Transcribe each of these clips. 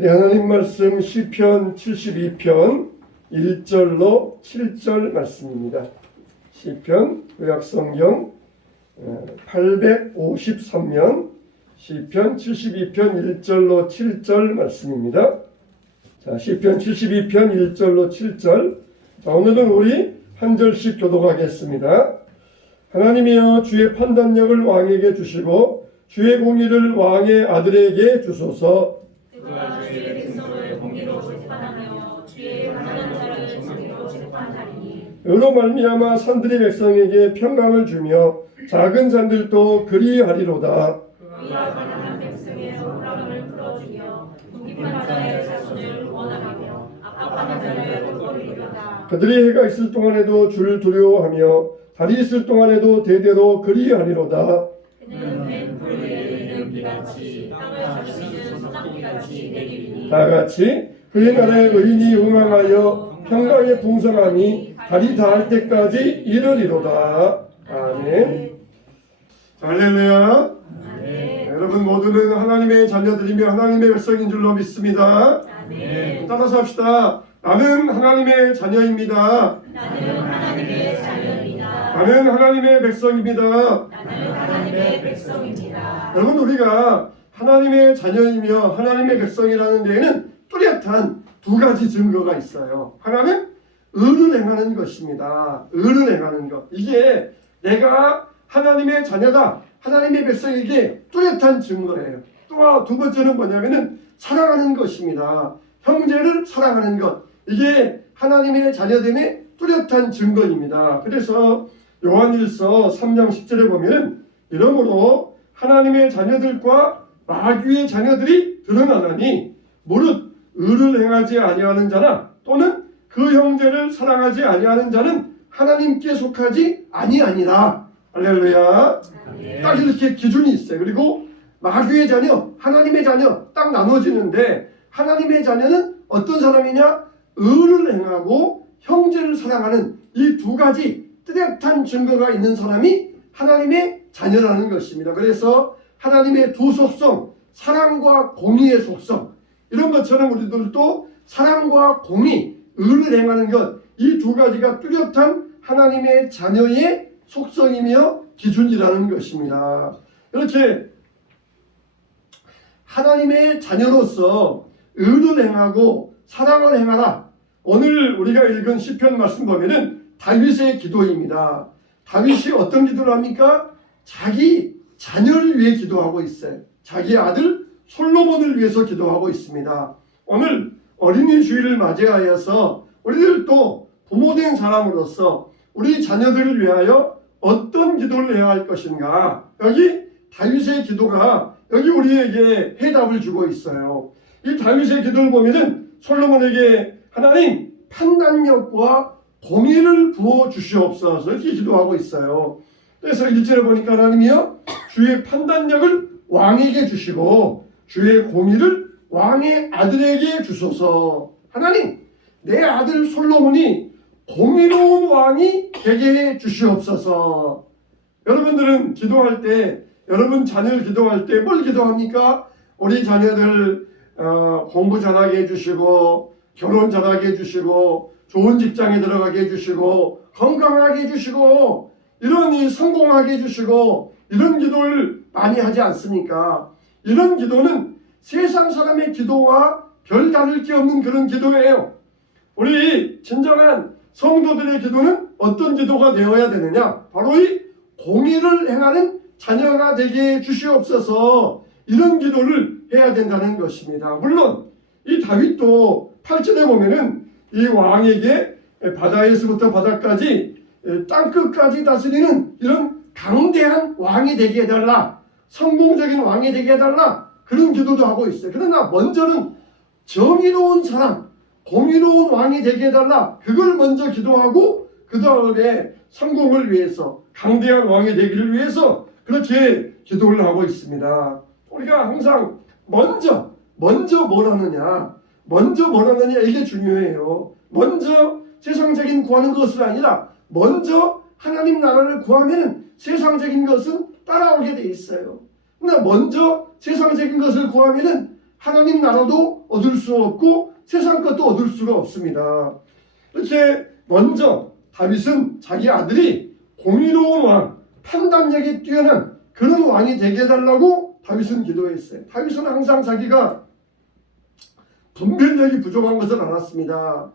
우리 하나님 말씀 시편 72편 1절로 7절 말씀입니다. 시편 구약성경 853면 시편 72편 1절로 7절 말씀입니다. 자, 시편 72편 1절로 7절. 자, 오늘은 우리 한 절씩 교독하겠습니다. 하나님이여, 주의 판단력을 왕에게 주시고 주의 공의를 왕의 아들에게 주소서. 그가 주의 백성을 공의로 재판하며 주의 가난한 자를 정의로 재판하리니. 의로 말미암아 산들이 백성에게 평강을 주며 작은 산들도 그리하리로다. 그가 가난한 백성의 억울함을 풀어주며 궁핍한 자의 자손을 원하며 압박하는 자를 돌보리로다. 그들이 해가 있을 동안에도 주를 두려워하며 달이 있을 동안에도 대대로 그리하리로다. 그는 맨풀 위에 있는 비같이 땅을 적시는 소낙비같이 내리리니. 다같이 그의 나라에 의인이 응항하여 평강의 풍성함이 달이 닿을 때까지 이르리로다. 아멘. 할렐루야. 아멘. 여러분 모두는 하나님의 자녀들이며 하나님의 백성인 줄로 믿습니다. 아멘. 따라서 합시다. 나는 하나님의 자녀입니다. 나는 하나님의 자녀입니다. 나는 하나님의 백성입니다. 나는 하나님의 백성입니다. 여러분, 우리가 하나님의 자녀이며 하나님의 백성이라는 데에는 뚜렷한 두 가지 증거가 있어요. 하나는 의를 행하는 것입니다. 의를 행하는 것. 이게 내가 하나님의 자녀다, 하나님의 백성에게 뚜렷한 증거예요. 또 두 번째는 뭐냐면은 사랑하는 것입니다. 형제를 사랑하는 것. 이게 하나님의 자녀됨의 뚜렷한 증거입니다. 그래서 요한일서 3장 10절에 보면은 이러므로 하나님의 자녀들과 마귀의 자녀들이 드러나나니 무릇 의를 행하지 아니하는 자나 또는 그 형제를 사랑하지 아니하는 자는 하나님께 속하지 아니하니라. 할렐루야. 딱 이렇게 기준이 있어요. 그리고 마귀의 자녀, 하나님의 자녀 딱 나눠지는데, 하나님의 자녀는 어떤 사람이냐? 의를 행하고 형제를 사랑하는 이 두 가지 뚜렷한 증거가 있는 사람이 하나님의 자녀라는 것입니다. 그래서 하나님의 두 속성, 사랑과 공의의 속성, 이런 것처럼 우리들도 사랑과 공의, 의를 행하는 것, 이 두 가지가 뚜렷한 하나님의 자녀의 속성이며 기준이라는 것입니다. 이렇게 하나님의 자녀로서 의를 행하고 사랑을 행하라. 오늘 우리가 읽은 시편 말씀 보면은 다윗의 기도입니다. 다윗이 어떤 기도를 합니까? 자기 자녀를 위해 기도하고 있어요. 자기 아들 솔로몬을 위해서 기도하고 있습니다. 오늘 어린이 주일을 맞이하여서 우리들도 부모된 사람으로서 우리 자녀들을 위하여 어떤 기도를 해야 할 것인가? 여기 다윗의 기도가 여기 우리에게 해답을 주고 있어요. 이 다윗의 기도를 보면은 솔로몬에게 하나님 판단력과 공의를 부어 주시옵소서 이렇게 기도하고 있어요. 그래서 1절에 보니까 하나님이여, 주의 판단력을 왕에게 주시고 주의 공의를 왕의 아들에게 주소서. 하나님, 내 아들 솔로몬이 공의로운 왕이 되게 해 주시옵소서. 여러분들은 기도할 때, 여러분 자녀를 기도할 때 뭘 기도합니까? 우리 자녀들 공부 잘하게 해주시고 결혼 잘하게 해주시고 좋은 직장에 들어가게 해주시고 건강하게 해주시고 이런 성공하게 해주시고 이런 기도를 많이 하지 않습니까? 이런 기도는 세상 사람의 기도와 별 다를 게 없는 그런 기도예요. 우리 진정한 성도들의 기도는 어떤 기도가 되어야 되느냐? 바로 이 공의를 행하는 자녀가 되게 주시옵소서, 이런 기도를 해야 된다는 것입니다. 물론 이 다윗도 8절에 보면은 이 왕에게 바다에서부터 바다까지 땅끝까지 다스리는 이런 강대한 왕이 되게 해달라, 성공적인 왕이 되게 해달라, 그런 기도도 하고 있어요. 그러나 먼저는 정의로운 사람, 공의로운 왕이 되게 해달라, 그걸 먼저 기도하고 그 다음에 성공을 위해서, 강대한 왕이 되기를 위해서 그렇게 기도를 하고 있습니다. 우리가 항상 먼저 뭘 하느냐, 이게 중요해요. 먼저 세상적인 구하는 것이 아니라 먼저 하나님 나라를 구하면 세상적인 것은 따라오게 돼 있어요. 그러나 먼저 세상적인 것을 구하면 하나님 나라도 얻을 수 없고 세상 것도 얻을 수가 없습니다. 이렇게 먼저 다윗은 자기 아들이 공의로운 왕, 판단력이 뛰어난 그런 왕이 되게 해달라고 다윗은 기도했어요. 다윗은 항상 자기가 분별력이 부족한 것을 알았습니다.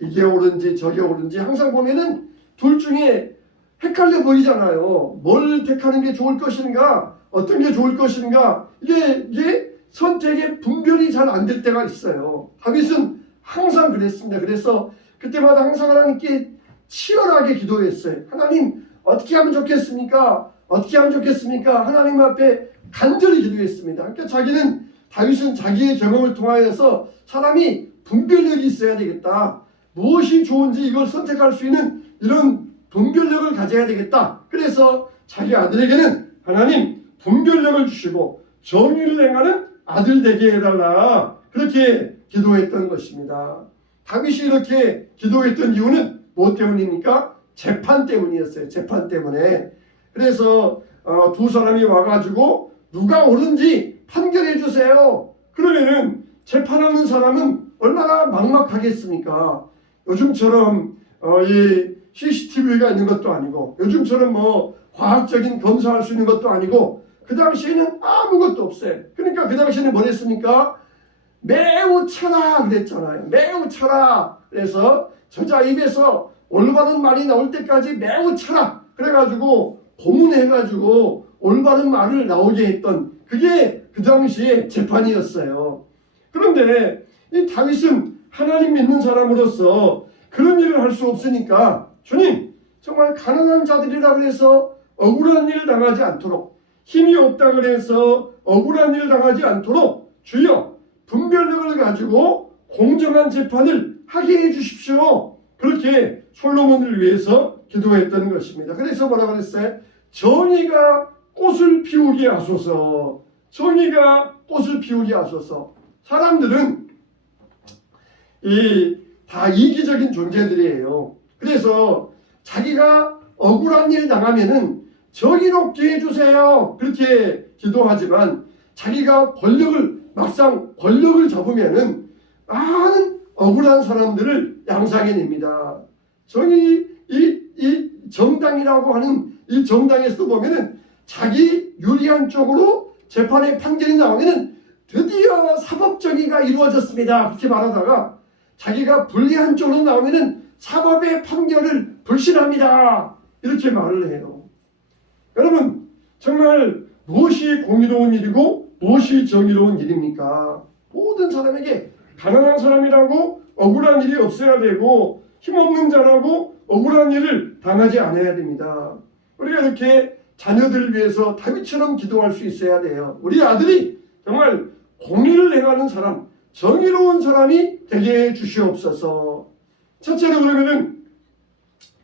이게 옳은지 저게 옳은지 항상 보면은 둘 중에 헷갈려 보이잖아요. 뭘 택하는 게 좋을 것인가, 어떤 게 좋을 것인가, 이게 선택의 분별이 잘 안 될 때가 있어요. 다윗은 항상 그랬습니다. 그래서 그때마다 항상 하나님께 치열하게 기도했어요. 하나님 어떻게 하면 좋겠습니까? 어떻게 하면 좋겠습니까? 하나님 앞에 간절히 기도했습니다. 그러니까 다윗은 자기의 경험을 통하여서 사람이 분별력이 있어야 되겠다. 무엇이 좋은지 이걸 선택할 수 있는 이런 분별력을 가져야 되겠다. 그래서 자기 아들에게는 하나님 분별력을 주시고 정의를 행하는 아들 되게 해달라. 그렇게 기도했던 것입니다. 다윗이 이렇게 기도했던 이유는 무엇 때문입니까? 재판 때문이었어요. 재판 때문에. 그래서 두 사람이 와가지고 누가 옳은지 판결해 주세요. 그러면은 재판하는 사람은 얼마나 막막하겠습니까? 요즘처럼 이 CCTV가 있는 것도 아니고 요즘처럼 뭐 과학적인 검사할 수 있는 것도 아니고 그 당시에는 아무것도 없어요. 그러니까 그 당시에는 뭐 했습니까? 매우 쳐라 그랬잖아요. 매우 쳐라. 그래서 저자 입에서 올바른 말이 나올 때까지 매우 쳐라. 그래가지고 고문해가지고 올바른 말을 나오게 했던 그게 그 당시에 재판이었어요. 그런데 이 다윗은 하나님 믿는 사람으로서 그런 일을 할 수 없으니까 주님 정말 가난한 자들이라 그래서 억울한 일 당하지 않도록 힘이 없다 그래서 억울한 일 당하지 않도록 주여 분별력을 가지고 공정한 재판을 하게 해 주십시오. 그렇게 솔로몬을 위해서 기도했던 것입니다. 그래서 뭐라 그랬어요? 정의가 꽃을 피우게 하소서. 정의가 꽃을 피우게 하소서. 사람들은 다 이기적인 존재들이에요. 그래서 자기가 억울한 일 당하면은 정의롭게 해주세요. 그렇게 기도하지만 자기가 막상 권력을 잡으면은 많은 억울한 사람들을 양상해냅니다. 이 정당이라고 하는 이 정당에서도 보면은 자기 유리한 쪽으로 재판의 판결이 나오면은 드디어 사법정의가 이루어졌습니다. 그렇게 말하다가 자기가 불리한 쪽으로 나오면은 사법의 판결을 불신합니다. 이렇게 말을 해요. 여러분 정말 무엇이 공의로운 일이고 무엇이 정의로운 일입니까? 모든 사람에게 가난한 사람이라고 억울한 일이 없어야 되고 힘없는 자라고 억울한 일을 당하지 않아야 됩니다. 우리가 이렇게 자녀들을 위해서 다윗처럼 기도할 수 있어야 돼요. 우리 아들이 정말 공의를 행하는 사람, 정의로운 사람이 되게 해 주시옵소서. 첫째로 그러면은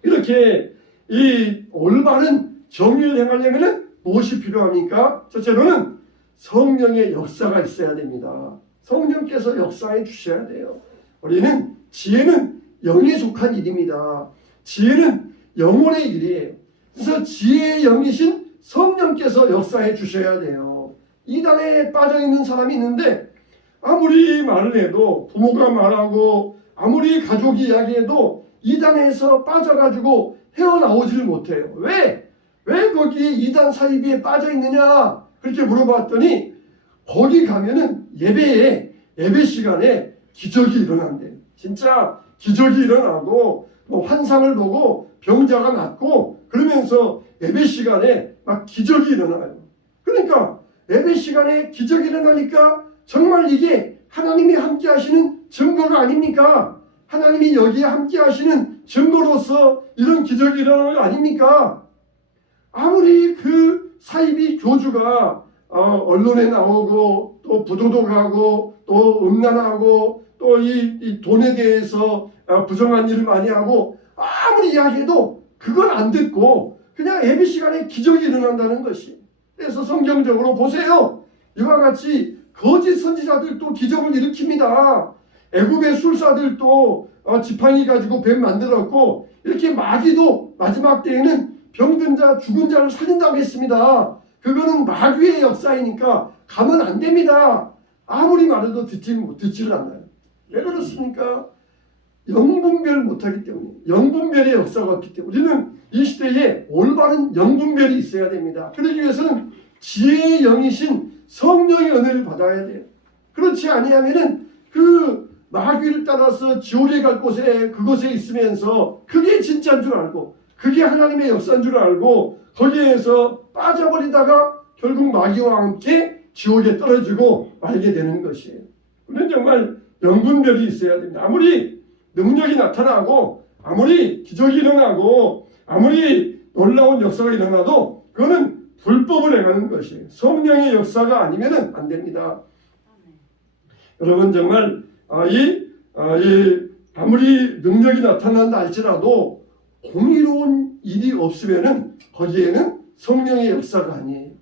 이렇게 이 올바른 정의를 행하려면은 무엇이 필요합니까? 첫째로는 성령의 역사가 있어야 됩니다. 성령께서 역사해 주셔야 돼요. 우리는 지혜는 영에 속한 일입니다. 지혜는 영혼의 일이에요. 그래서 지혜의 영이신 성령께서 역사해 주셔야 돼요. 이단에 빠져 있는 사람이 있는데 아무리 말을 해도 부모가 말하고 아무리 가족이 이야기해도 이단에서 빠져가지고 헤어나오질 못해요. 왜 거기 이단 사이비에 빠져 있느냐 그렇게 물어봤더니 거기 가면은 예배 시간에 기적이 일어난대요. 진짜 기적이 일어나고 뭐 환상을 보고 병자가 낫고 그러면서 예배 시간에 막 기적이 일어나요. 그러니까 예배 시간에 기적이 일어나니까 정말 이게 하나님이 함께 하시는 증거가 아닙니까? 하나님이 여기에 함께 하시는 증거로서 이런 기적이 일어나는 거 아닙니까? 아무리 그 사이비 교주가 언론에 나오고 또 부도덕하고 또 음란하고 또 이 돈에 대해서 부정한 일을 많이 하고 아무리 이야기해도 그걸 안 듣고 그냥 예배 시간에 기적이 일어난다는 것이. 그래서 성경적으로 보세요. 이와 같이 거짓 선지자들도 기적을 일으킵니다. 애굽의 술사들도 지팡이 가지고 뱀 만들었고 이렇게 마귀도 마지막 때에는 병든 자 죽은 자를 살린다고 했습니다. 그거는 마귀의 역사이니까 가면 안 됩니다. 아무리 말해도 듣지를 않아요. 왜 그렇습니까? 영분별 못하기 때문에, 영분별의 역사가 없기 때문에 우리는 이 시대에 올바른 영분별이 있어야 됩니다. 그러기 위해서는 지혜의 영이신 성령의 은혜를 받아야 돼요. 그렇지 아니하면은 그 마귀를 따라서 지옥에 갈 곳에 그곳에 있으면서 그게 진짜인 줄 알고 그게 하나님의 역사인 줄 알고 거기에서 빠져버리다가 결국 마귀와 함께 지옥에 떨어지고 말게 되는 것이에요. 우리는 정말 영분별이 있어야 됩니다. 아무리 능력이 나타나고 아무리 기적이 일어나고 아무리 놀라운 역사가 일어나도 그거는 불법을 행하는 것이에요. 성령의 역사가 아니면 안 됩니다. 여러분 정말 아무리 능력이 나타난다 할지라도 공의로운 일이 없으면은 거기에는 성령의 역사가 아니에요.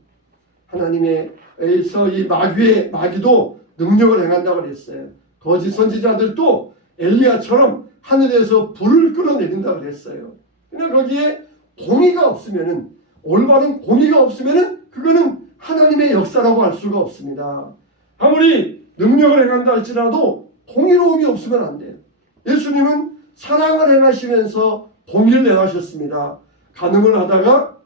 하나님의서 이 마귀도 능력을 행한다고 그랬어요. 거짓 선지자들도 엘리야처럼 하늘에서 불을 끌어내린다고 그랬어요. 그러나 거기에 공의가 없으면은 올바른 공의가 없으면은 그거는 하나님의 역사라고 할 수가 없습니다. 아무리 능력을 행한다 할지라도 공의로움이 없으면 안 돼요. 예수님은 사랑을 행하시면서 공의를 행하셨습니다. 간음을 하다가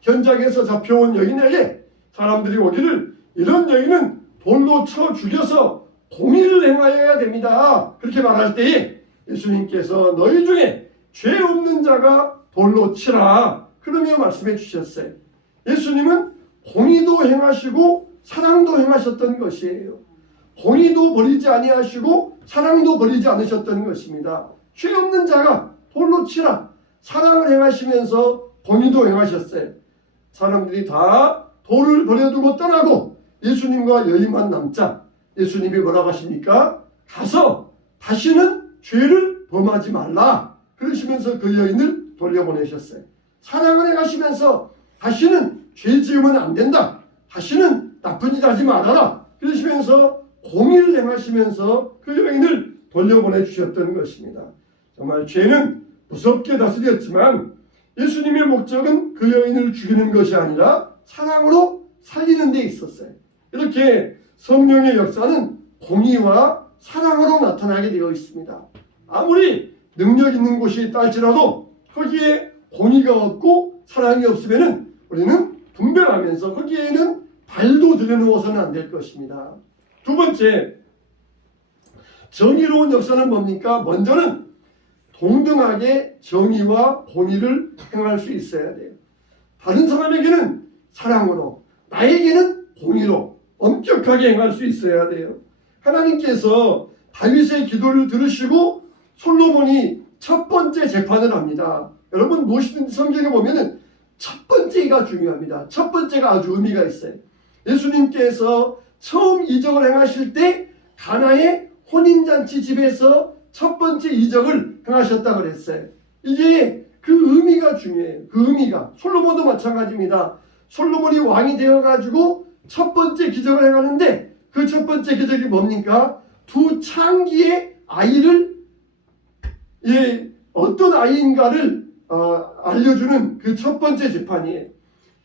현장에서 잡혀온 여인에게 사람들이 오기를 이런 여인은 돌로 쳐 죽여서 공의를 행하여야 됩니다. 그렇게 말할 때에 예수님께서 너희 중에 죄 없는 자가 돌로 치라 그러며 말씀해 주셨어요. 예수님은 공의도 행하시고 사랑도 행하셨던 것이에요. 공의도 버리지 아니하시고 사랑도 버리지 않으셨던 것입니다. 죄 없는 자가 돌로 치라. 사랑을 행하시면서 공의도 행하셨어요. 사람들이 다 돌을 버려두고 떠나고 예수님과 여인만 남자. 예수님이 뭐라고 하십니까? 가서 다시는 죄를 범하지 말라. 그러시면서 그 여인을 돌려보내셨어요. 사랑을 행하시면서 다시는 죄 지으면 안 된다. 다시는 나쁜 짓 하지 말아라. 그러시면서 공의를 행하시면서 그 여인을 돌려보내 주셨던 것입니다. 정말 죄는 무섭게 다스렸지만 예수님의 목적은 그 여인을 죽이는 것이 아니라 사랑으로 살리는 데 있었어요. 이렇게 성령의 역사는 공의와 사랑으로 나타나게 되어 있습니다. 아무리 능력 있는 곳이 있다 할지라도 거기에 공의가 없고 사랑이 없으면 우리는 분별하면서 거기에는 발도 들여놓아서는 안 될 것입니다. 두 번째, 정의로운 역사는 뭡니까? 먼저는 동등하게 정의와 공의를 행할 수 있어야 돼요. 다른 사람에게는 사랑으로, 나에게는 공의로 엄격하게 행할 수 있어야 돼요. 하나님께서 다윗의 기도를 들으시고 솔로몬이 첫 번째 재판을 합니다. 여러분 무엇이든지 성경에 보면은 첫 번째가 중요합니다. 첫 번째가 아주 의미가 있어요. 예수님께서 처음 이적을 행하실 때 가나의 혼인잔치 집에서 첫 번째 이적을 행하셨다고 그랬어요. 이게 그 의미가 중요해요. 그 의미가. 솔로몬도 마찬가지입니다. 솔로몬이 왕이 되어가지고 첫 번째 기적을 행하는데 그 첫 번째 기적이 뭡니까? 두 창기의 아이를 어떤 아이인가를 알려주는 그 첫 번째 재판이에요.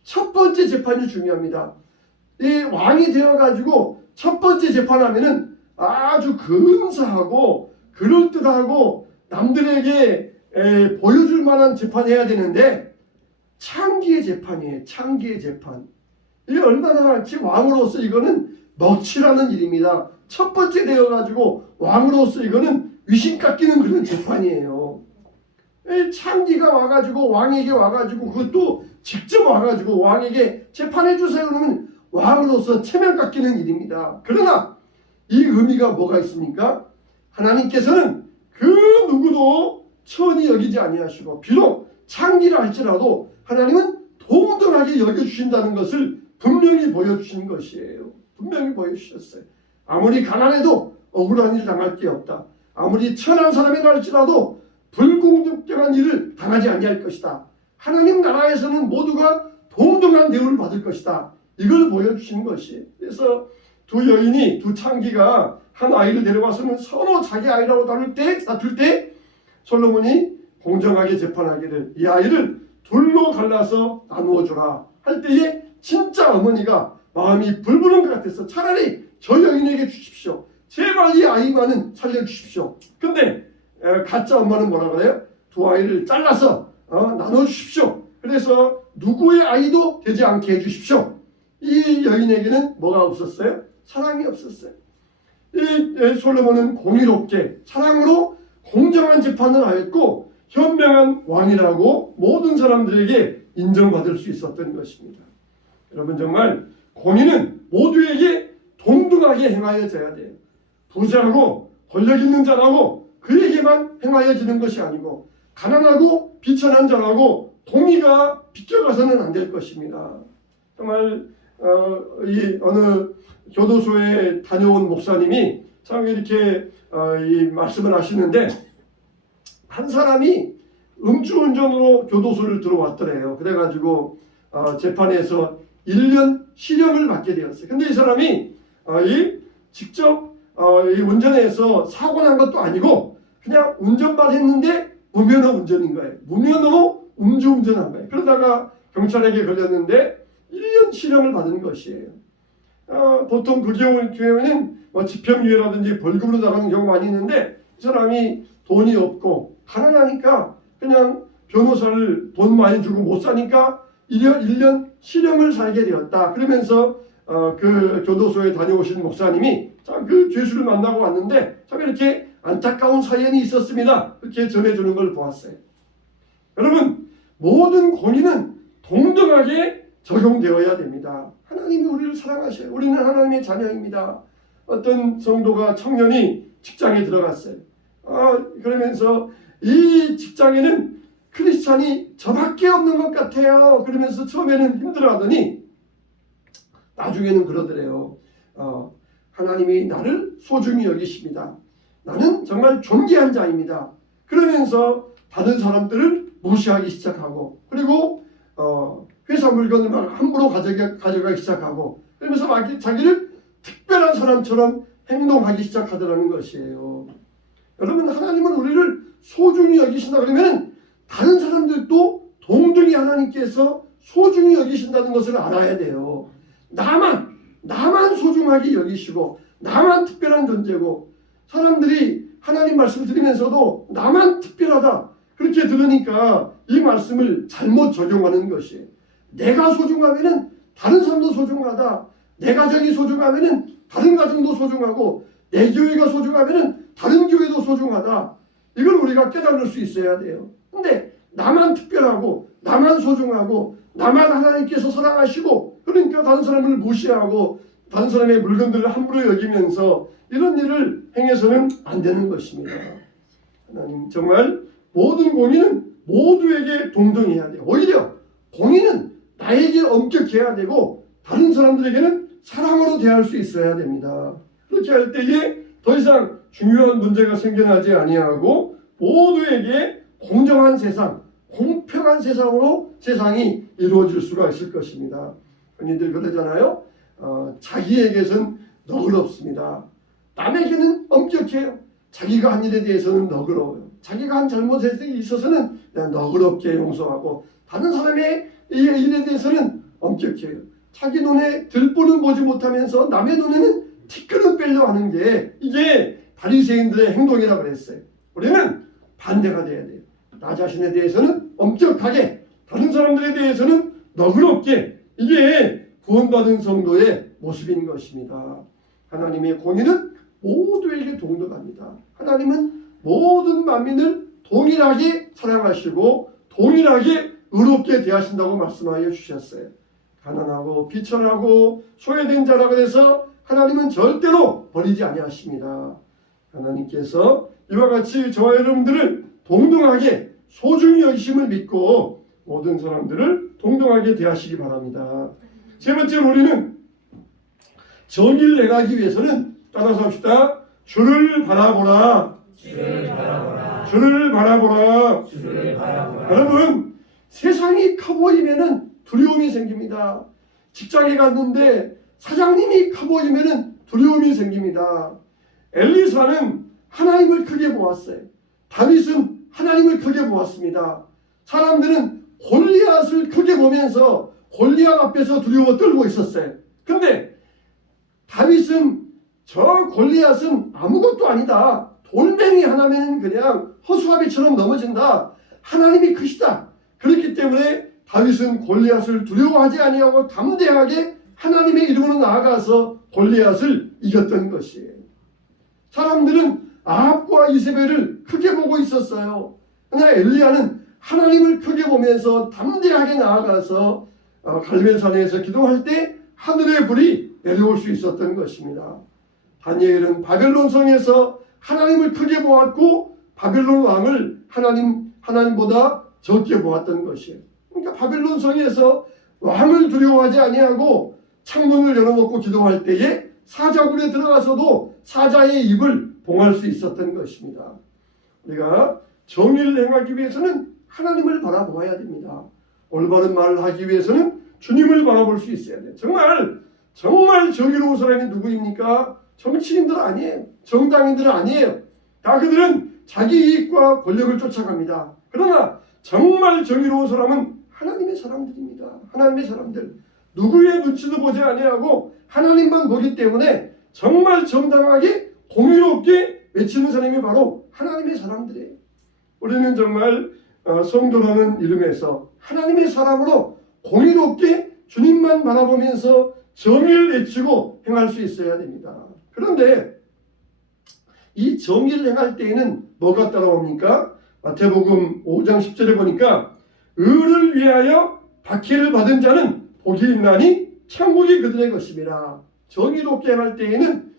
첫 번째 재판이 중요합니다. 이 왕이 되어가지고 첫 번째 재판하면은 아주 근사하고 그럴듯하고 남들에게 보여줄 만한 재판해야 되는데 창기의 재판이에요. 창기의 재판. 이게 얼마나 왕으로서 이거는 먹칠하는 일입니다. 첫 번째 되어가지고 왕으로서 이거는 위신 깎이는 그런 재판이에요. 창기가 와가지고 왕에게 와가지고 그것도 직접 와가지고 왕에게 재판해 주세요 그러면 왕으로서 체면 깎이는 일입니다. 그러나 이 의미가 뭐가 있습니까? 하나님께서는 그 누구도 천히 여기지 아니하시고 비록 창기라 할지라도 하나님은 동등하게 여겨주신다는 것을 분명히 보여주신 것이에요. 분명히 보여주셨어요. 아무리 가난해도 억울한 일 당할 게 없다. 아무리 천한 사람이라 할지라도 불공정한 일을 당하지 아니할 것이다. 하나님 나라에서는 모두가 동등한 대우를 받을 것이다. 이걸 보여주신 것이에요. 그래서 두 여인이 두 창기가 한 아이를 데려와서는 서로 자기 아이라고 다툴 때 솔로몬이 공정하게 재판하기를 이 아이를 둘로 갈라서 나누어 주라 할 때에 진짜 어머니가 마음이 불부른 것 같아서 차라리 저 여인에게 주십시오. 제발 이 아이만은 살려주십시오. 근데 가짜 엄마는 뭐라 그래요? 두 아이를 잘라서 나눠주십시오. 그래서 누구의 아이도 되지 않게 해주십시오. 이 여인에게는 뭐가 없었어요? 사랑이 없었어요. 이 솔로몬은 공의롭게 사랑으로 공정한 재판을 하였고 현명한 왕이라고 모든 사람들에게 인정받을 수 있었던 것입니다. 여러분 정말 공의는 모두에게 동등하게 행하여져야 돼요. 부자하고 권력 있는 자라고 그에게만 행하여지는 것이 아니고 가난하고 비천한 자라고 동의가 비껴가서는 안 될 것입니다. 정말 이 어느 교도소에 다녀온 목사님이 참 이렇게 이 말씀을 하시는데 한 사람이 음주운전으로 교도소를 들어왔더래요. 그래가지고 재판에서 1년 실형을 받게 되었어요. 근데 이 사람이 직접 이 운전해서 사고 난 것도 아니고 그냥 운전만 했는데 무면허 운전인 거예요. 무면허로 음주운전한 거예요. 그러다가 경찰에게 걸렸는데 1년 실형을 받은 것이에요. 보통 그 경우에는 뭐 집행유예라든지 벌금으로 나가는 경우가 많이 있는데 이 사람이 돈이 없고 가난하니까 그냥 변호사를 돈 많이 주고 못 사니까 1년 실형을 살게 되었다. 그러면서 그 교도소에 다녀오신 목사님이 참 그 죄수를 만나고 왔는데 참 이렇게 안타까운 사연이 있었습니다. 이렇게 전해주는 걸 보았어요. 여러분 모든 공의는 동등하게 적용되어야 됩니다. 하나님이 우리를 사랑하셔요. 우리는 하나님의 자녀입니다. 어떤 성도가 청년이 직장에 들어갔어요. 그러면서 이 직장에는 크리스찬이 저밖에 없는 것 같아요. 그러면서 처음에는 힘들어하더니 나중에는 그러더래요. 하나님이 나를 소중히 여기십니다. 나는 정말 존귀한 자입니다. 그러면서 다른 사람들을 무시하기 시작하고 그리고 회사 물건을 막 함부로 가져가기 시작하고 그러면서 막 자기를 특별한 사람처럼 행동하기 시작하더라는 것이에요. 여러분 하나님은 우리를 소중히 여기신다 그러면 다른 사람들도 동등히 하나님께서 소중히 여기신다는 것을 알아야 돼요. 나만 소중하게 여기시고 나만 특별한 존재고 사람들이 하나님 말씀 들으면서도 나만 특별하다 그렇게 들으니까 이 말씀을 잘못 적용하는 것이에요. 내가 소중하면은 다른 사람도 소중하다. 내 가정이 소중하면은 다른 가정도 소중하고 내 교회가 소중하면은 다른 교회도 소중하다. 이걸 우리가 깨달을 수 있어야 돼요. 근데 나만 특별하고 나만 소중하고 나만 하나님께서 사랑하시고 그러니까 다른 사람을 무시하고 다른 사람의 물건들을 함부로 여기면서 이런 일을 행해서는 안 되는 것입니다. 하나님 정말 모든 공의는 모두에게 동등해야 돼요. 오히려 공의는 나에게 엄격해야 되고 다른 사람들에게는 사랑으로 대할 수 있어야 됩니다. 그렇게 할 때에 더 이상 중요한 문제가 생겨나지 아니하고 모두에게 공정한 세상, 공평한 세상으로 세상이 이루어질 수가 있을 것입니다. 흔히들 그러잖아요. 자기에게선 너그럽습니다. 남에게는 엄격해요. 자기가 한 일에 대해서는 너그러워요. 자기가 한 잘못에 있어서는 그냥 너그럽게 용서하고 다른 사람의 일에 대해서는 엄격해요. 자기 눈에 들보는 보지 못하면서 남의 눈에는 티끌은 빼려 하는 게 이게 바리새인들의 행동이라고 그랬어요. 우리는 반대가 돼야 돼요. 나 자신에 대해서는 엄격하게 다른 사람들에 대해서는 너그럽게 이게 구원받은 성도의 모습인 것입니다. 하나님의 공의는 모두에게 동등합니다. 하나님은 모든 만민을 동일하게 사랑하시고 동일하게 의롭게 대하신다고 말씀하여 주셨어요. 가난하고 비천하고 소외된 자라고 해서 하나님은 절대로 버리지 아니하십니다. 하나님께서 이와 같이 저와 여러분들을 동등하게 소중히 여기심을 믿고 모든 사람들을 동등하게 대하시기 바랍니다. 세 번째로 우리는 정의를 행하기 위해서는 따라서 합시다. 주를 바라보라. 주를 바라보라. 주를 바라보라. 주를 바라보라. 여러분 세상이 커 보이면은 두려움이 생깁니다. 직장에 갔는데 사장님이 커 보이면은 두려움이 생깁니다. 엘리사는 하나님을 크게 보았어요. 다윗은 하나님을 크게 보았습니다. 사람들은 골리앗을 크게 보면서 골리앗 앞에서 두려워 떨고 있었어요. 근데 다윗은 저 골리앗은 아무것도 아니다. 돌멩이 하나면 그냥 허수아비처럼 넘어진다. 하나님이 크시다. 그렇기 때문에 다윗은 골리앗을 두려워하지 아니하고 담대하게 하나님의 이름으로 나아가서 골리앗을 이겼던 것이에요. 사람들은 아합과 이세벨을 크게 보고 있었어요. 그러나 엘리야는 하나님을 크게 보면서 담대하게 나아가서 갈멜산에서 기도할 때 하늘의 불이 내려올 수 있었던 것입니다. 다니엘은 바벨론 성에서 하나님을 크게 보았고 바벨론 왕을 하나님보다 적게 보았던 것이에요. 그러니까 바벨론 성에서 왕을 두려워하지 아니하고 창문을 열어놓고 기도할 때에 사자굴에 들어가서도 사자의 입을 봉할 수 있었던 것입니다. 우리가 정의를 행하기 위해서는 하나님을 바라보아야 됩니다. 올바른 말을 하기 위해서는 주님을 바라볼 수 있어야 돼요. 정말 정의로운 사람이 누구입니까? 정치인들 아니에요. 정당인들 아니에요. 다 그들은 자기 이익과 권력을 쫓아갑니다. 그러나 정말 정의로운 사람은 하나님의 사람들입니다. 하나님의 사람들. 누구의 눈치도 보지 아니하고 하나님만 보기 때문에 정말 정당하게 공의롭게 외치는 사람이 바로 하나님의 사람들이에요. 우리는 정말 성도라는 이름에서 하나님의 사람으로 공의롭게 주님만 바라보면서 정의를 외치고 행할 수 있어야 됩니다. 그런데 이 정의를 행할 때에는 뭐가 따라옵니까? 마태복음 5장 10절에 보니까 의를 위하여 박해를 받은 자는 복이 있나니 천국이 그들의 것임이라. 정의롭게 행할 때에는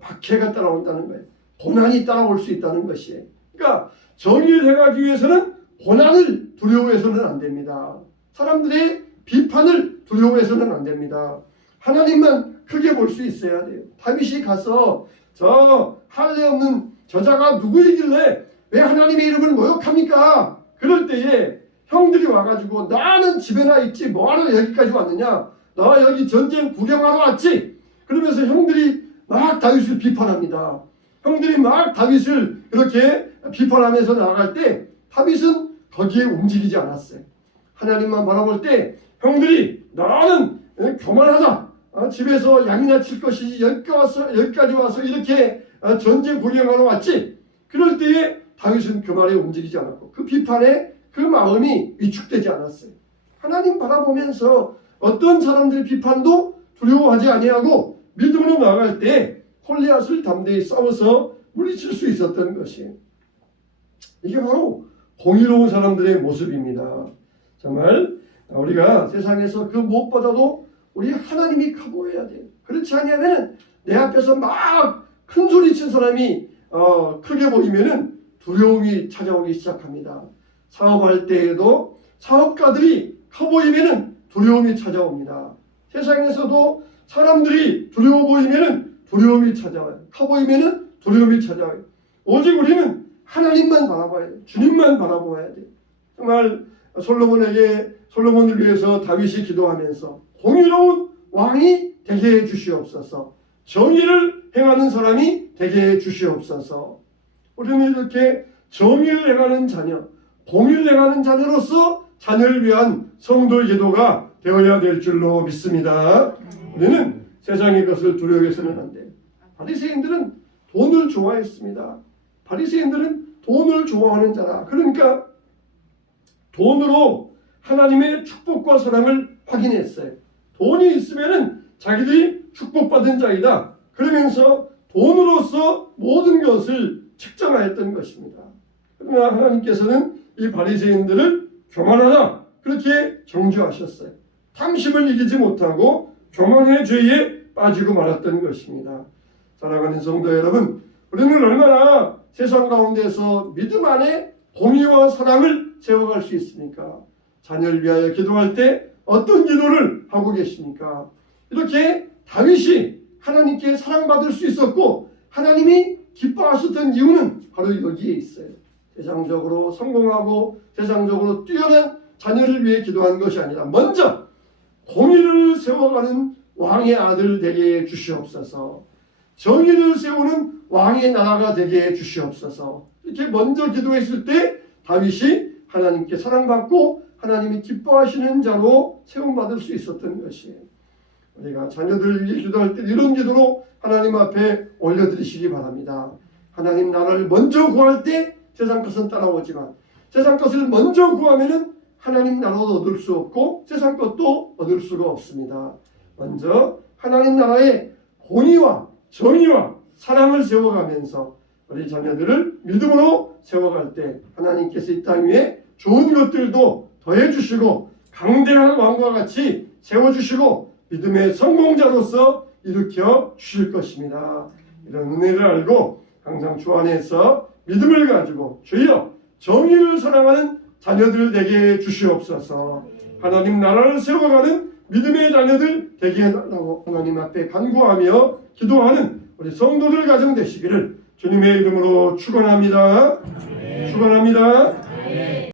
박해가 따라온다는 거예요. 고난이 따라올 수 있다는 것이에요. 그러니까 정의를 행하기 위해서는 고난을 두려워해서는 안 됩니다. 사람들의 비판을 두려워해서는 안 됩니다. 하나님만 크게 볼 수 있어야 돼요. 다윗이 가서 저 할례 없는 저자가 누구이길래 왜 하나님의 이름을 모욕합니까? 그럴 때에 형들이 와가지고 나는 집에나 있지 뭐하러 여기까지 왔느냐? 나 여기 전쟁 구경하러 왔지? 그러면서 형들이 막 다윗을 비판합니다. 형들이 막 다윗을 이렇게 비판하면서 나아갈 때 다윗은 거기에 움직이지 않았어요. 하나님만 바라볼 때 형들이 나는 교만하다. 집에서 양이나 칠 것이지 여기까지 와서 이렇게 전쟁 구경하러 왔지. 그럴 때에 다윗은 그 말에 움직이지 않았고 그 비판에 그 마음이 위축되지 않았어요. 하나님 바라보면서 어떤 사람들의 비판도 두려워하지 아니하고 믿음으로 나아갈 때 골리앗을 담대히 싸워서 물리칠 수 있었던 것이에요. 이게 바로 공의로운 사람들의 모습입니다. 정말 우리가 세상에서 그 무엇보다도 우리 하나님이 커 보여야 돼요. 그렇지 않으면 내 앞에서 막 큰 소리 친 사람이 크게 보이면은 두려움이 찾아오기 시작합니다. 사업할 때에도 사업가들이 커 보이면은 두려움이 찾아옵니다. 세상에서도 사람들이 두려워 보이면은 두려움이 찾아와요. 커 보이면은 두려움이 찾아와요. 오직 우리는 하나님만 바라봐야 돼요. 주님만 바라보아야 돼요. 정말 솔로몬을 위해서 다윗이 기도하면서 공의로운 왕이 되게 해 주시옵소서. 정의를 행하는 사람이 되게 해 주시옵소서. 우리는 이렇게 정의를 행하는 자녀, 공의를 행하는 자녀로서 자녀를 위한 성도의 기도가 되어야 될 줄로 믿습니다. 우리는 세상의 것을 두려워해서는 안 돼요. 바리새인들은 돈을 좋아했습니다. 바리새인들은 돈을 좋아하는 자라. 그러니까 돈으로 하나님의 축복과 사랑을 확인했어요. 돈이 있으면은 자기들이 축복받은 자이다. 그러면서 돈으로서 모든 것을 측정하였던 것입니다. 그러나 하나님께서는 이 바리새인들을 교만하다 그렇게 정죄하셨어요. 탐심을 이기지 못하고 교만의 죄에 빠지고 말았던 것입니다. 사랑하는 성도 여러분, 우리는 얼마나 세상 가운데서 믿음 안에 공의와 사랑을 세워갈 수 있습니까? 자녀를 위하여 기도할 때 어떤 기도를 하고 계십니까? 이렇게 다윗이 하나님께 사랑받을 수 있었고 하나님이 기뻐하셨던 이유는 바로 여기에 있어요. 세상적으로 성공하고 세상적으로 뛰어난 자녀를 위해 기도한 것이 아니라 먼저 공의를 세워가는 왕의 아들 되게 해 주시옵소서. 정의를 세우는 왕의 나라가 되게 해 주시옵소서. 이렇게 먼저 기도했을 때 다윗이 하나님께 사랑받고 하나님이 기뻐하시는 자로 세움받을 수 있었던 것이에요. 우리가 자녀들을 위해 기도할 때 이런 기도로 하나님 앞에 올려드리시기 바랍니다. 하나님 나라를 먼저 구할 때 세상 것은 따라오지만 세상 것을 먼저 구하면은 하나님 나라도 얻을 수 없고 세상 것도 얻을 수가 없습니다. 먼저 하나님 나라의 공의와 정의와 사랑을 세워가면서 우리 자녀들을 믿음으로 세워갈 때 하나님께서 이 땅 위에 좋은 것들도 더해주시고 강대한 왕과 같이 세워주시고 믿음의 성공자로서 일으켜 주실 것입니다. 이런 은혜를 알고 항상 주 안에서 믿음을 가지고 주여 정의를 사랑하는 자녀들 되게 주시옵소서. 하나님 나라를 세워가는 믿음의 자녀들 되게 해달라고 하나님 앞에 간구하며 기도하는 우리 성도들 가정 되시기를 주님의 이름으로 축원합니다. 축원합니다.